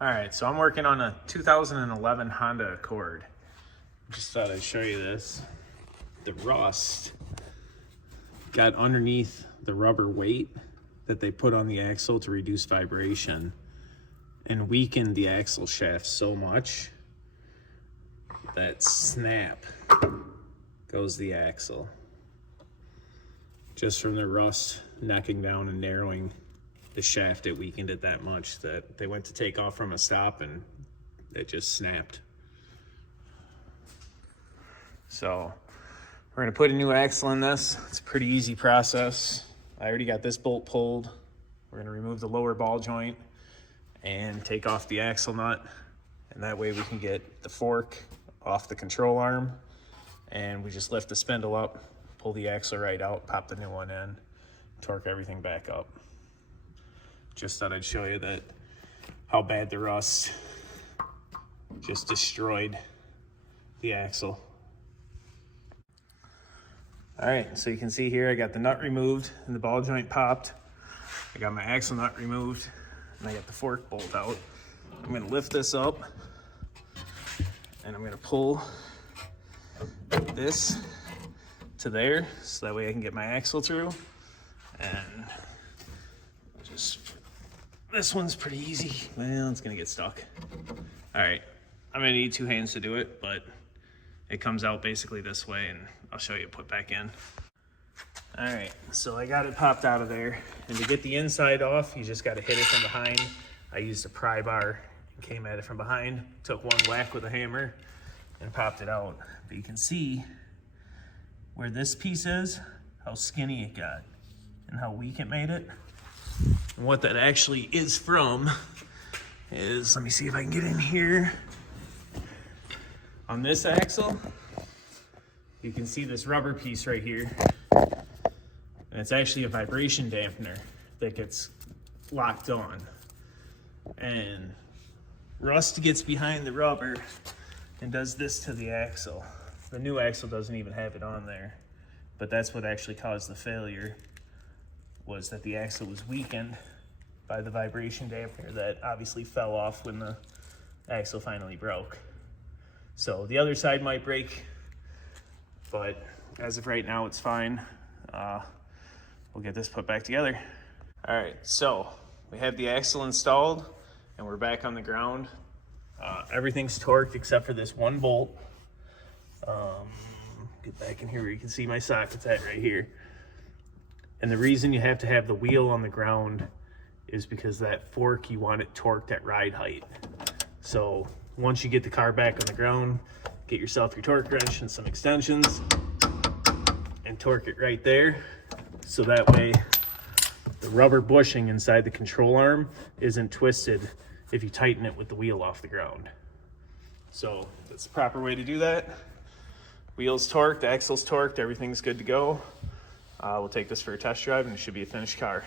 All right, so I'm working on a 2011 Honda Accord. Just thought I'd show you this. The rust got underneath the rubber weight that they put on the axle to reduce vibration and weakened the axle shaft so much that snap goes the axle. Just from the rust knocking down and narrowing the shaft, it weakened it that much that they went to take off from a stop and it just snapped. So we're gonna put a new axle in this. It's a pretty easy process. I already got this bolt pulled. We're gonna remove the lower ball joint and take off the axle nut. And that way we can get the fork off the control arm. And we just lift the spindle up, pull the axle right out, pop the new one in, torque everything back up. Just thought I'd show you that how bad the rust just destroyed the axle. All right, so you can see here I got the nut removed and the ball joint popped. I got my axle nut removed and I got the fork bolt out. I'm gonna lift this up and I'm gonna pull this to there so that way I can get my axle through. And just, this one's pretty easy. Well, it's gonna get stuck. All right, I'm gonna need two hands to do it, but it comes out basically this way and I'll show you put back in. All right, so I got it popped out of there. And to get the inside off, you just gotta hit it from behind. I used a pry bar and came at it from behind, took one whack with a hammer and popped it out. But you can see where this piece is, how skinny it got and how weak it made it. And what that actually is from is, let me see if I can get in here. On this axle, you can see this rubber piece right here. And it's actually a vibration dampener that gets locked on. And rust gets behind the rubber and does this to the axle. The new axle doesn't even have it on there, but that's what actually caused the failure, was that the axle was weakened by the vibration dampener that obviously fell off when the axle finally broke. So the other side might break, but as of right now, it's fine. We'll get this put back together. All right, so we have the axle installed and we're back on the ground. Everything's torqued except for this one bolt. Get back in here where you can see my sockets at right here. And the reason you have to have the wheel on the ground is because that fork, you want it torqued at ride height. So once you get the car back on the ground, get yourself your torque wrench and some extensions and torque it right there. So that way the rubber bushing inside the control arm isn't twisted if you tighten it with the wheel off the ground. So that's the proper way to do that. Wheel's torqued, axle's torqued, everything's good to go. We'll take this for a test drive and it should be a finished car.